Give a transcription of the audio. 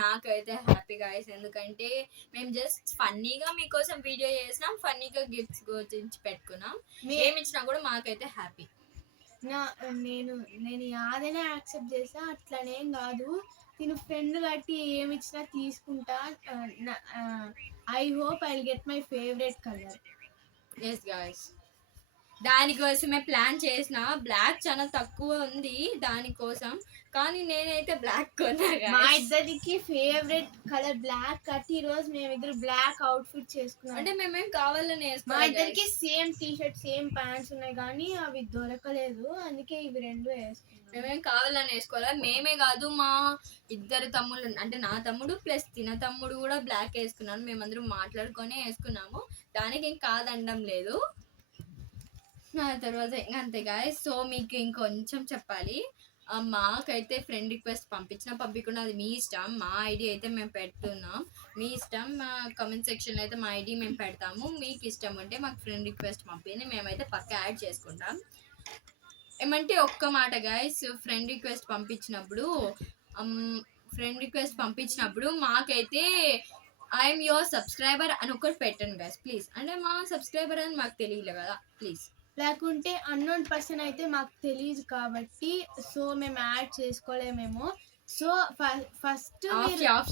నాకైతే happy guys, ఎందుకంటే మేము జస్ట్ ఫన్నీగా మీకోసం వీడియో చేసినాం, ఫన్నీగా గిఫ్ట్స్ గురించి పెట్టుకున్నాం. ఏమి ఇచ్చినా కూడా మాకైతే హ్యాపీ. నేను యాదైనా యాక్సెప్ట్ చేసా, అట్లనేం కాదు. తిను ఫ్రెండ్ బట్టి ఏమి ఇచ్చినా తీసుకుంటా. I hope I get my favourite colour. Yes guys, దానికోసమే ప్లాన్ చేసిన. బ్లాక్ చాలా తక్కువ ఉంది దానికోసం, కానీ నేనైతే బ్లాక్ కొన్నా. మా ఇద్దరికి ఫేవరెట్ కలర్ బ్లాక్ కట్టి ఈ రోజు మేమిద్దరు బ్లాక్ అవుట్ఫిట్ చేసుకున్నాం. అంటే మేమేం కావాలని మా ఇద్దరికి same T shirt same pants ఉన్నాయి, కానీ అవి దొరకలేదు, అందుకే ఇవి రెండు వేసుకున్నాం. మేమేం కావాలని వేసుకోవాలా. మేమే కాదు, మా ఇద్దరు తమ్ముళ్ళు, అంటే నా తమ్ముడు ప్లస్ తిన తమ్ముడు కూడా బ్లాక్ వేసుకున్నాను. మేమందరం మాట్లాడుకొని వేసుకున్నాము, దానికి ఏం కాదనడం లేదు. నా తర్వాత ఇంకా అంతే గాయస్. సో మీకు ఇంకొంచెం చెప్పాలి, మాకైతే ఫ్రెండ్ రిక్వెస్ట్ పంపించినా పంపించకుండా అది మీ ఇష్టం. మా ఐడి అయితే మేము పెడుతున్నాం, మీ ఇష్టం. మా కమెంట్ సెక్షన్లో అయితే మా ఐడి మేము పెడతాము. మీకు ఇష్టం ఉంటే మాకు ఫ్రెండ్ రిక్వెస్ట్ పంపింది, మేమైతే పక్క యాడ్ చేసుకుంటాం. ఏమంటే ఒక్క మాట గాయస్, ఫ్రెండ్ రిక్వెస్ట్ పంపించినప్పుడు మాకైతే ఐఎమ్ యువర్ సబ్స్క్రైబర్ అని ఒకటి పెట్టండి గాయస్ ప్లీజ్. అంటే మా సబ్స్క్రైబర్ అని మాకు తెలియలే కదా ప్లీజ్. లేకుంటే అన్నోన్ పర్సన్ అయితే మాకు తెలియదు కాబట్టి, సో మేము యాడ్ చేసుకోలేమేమో. So first of